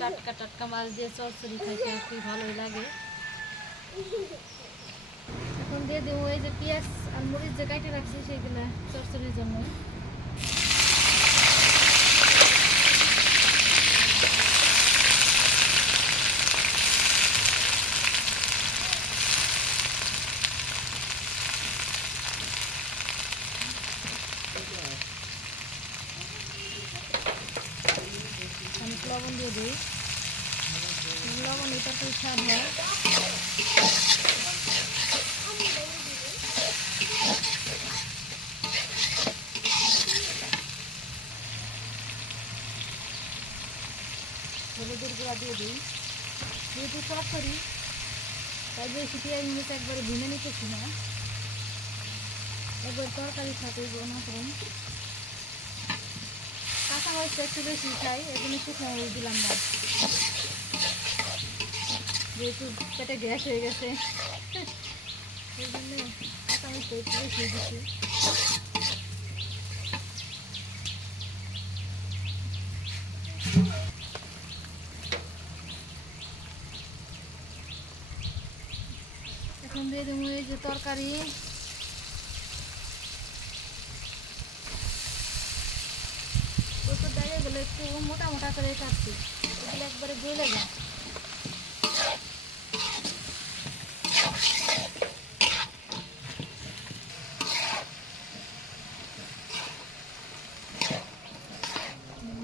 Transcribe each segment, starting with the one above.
টাটকা টাটকা মাছ দিয়ে চচ্চড়ি খাইতে আর কি ভালোই লাগে। এখন দিয়ে দেবো এই যে পেঁয়াজ আর মরিচ যে কাটে রাখছি সেইগুলো চচ্চড়ির জন্য। আমি লবণ দিয়ে দিই, লবণ এটা তো স্বাদ হয়। হলুদের গুঁড়া দিয়ে দিই, যেহেতু তরকারি তাই বেশি পেঁয়াজ মরিচ একবারে ভেঙে নিতেছি না, একবার তরকারি সাথে না করুন। কাঁচা মরিচটা একটু বেশি খাই, এই জন্য শুকনো মরিচ দিলাম না, যেহেতু পেটে গ্যাস হয়ে গেছে এই জন্য কাঁচা মরিচটা একটু বেশি দিচ্ছি। এখন দিয়ে দেবো এই যে তরকারি, প্রচুর দাঁড়িয়ে গেলে একটু মোটা মোটা করে কাটছি, এগুলো একবারে গলে যায়।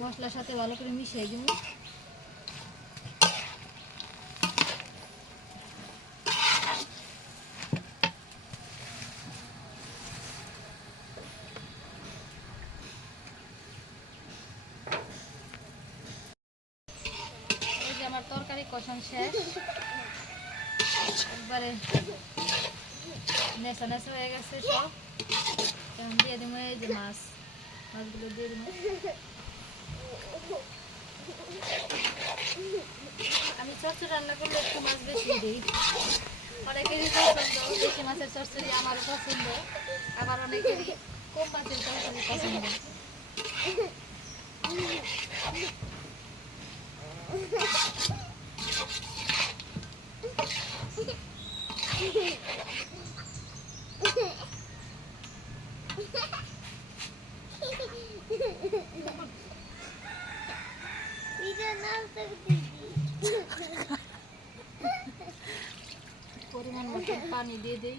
মশলার সাথে ভালো করে মিশিয়ে দিব। আমার তরকারি কষান শেষ, একবারে নেশা নেশা হয়ে গেছে সব। এখন দিয়ে দিব এই যে মাছগুলো দিয়ে দিব। আমি চচ্চড়ি রান্না করলে একটু মাছ বেশি দিই, অনেকেরই পছন্দ বেশি মাছের চচ্চড়ি, আমারও পছন্দ, আবার অনেকেরই কম মাছের চচ্চড়ি পছন্দ। পরিমাণ মতো পানি দিয়ে দিই,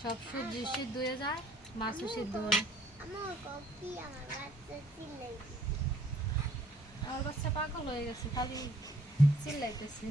সব সবজি সিদ্ধ হয়ে যায়, মাছও সিদ্ধ হয়। আমার বাচ্চা পাগল হয়ে গেছে, খালি চিল্লাইতেছে।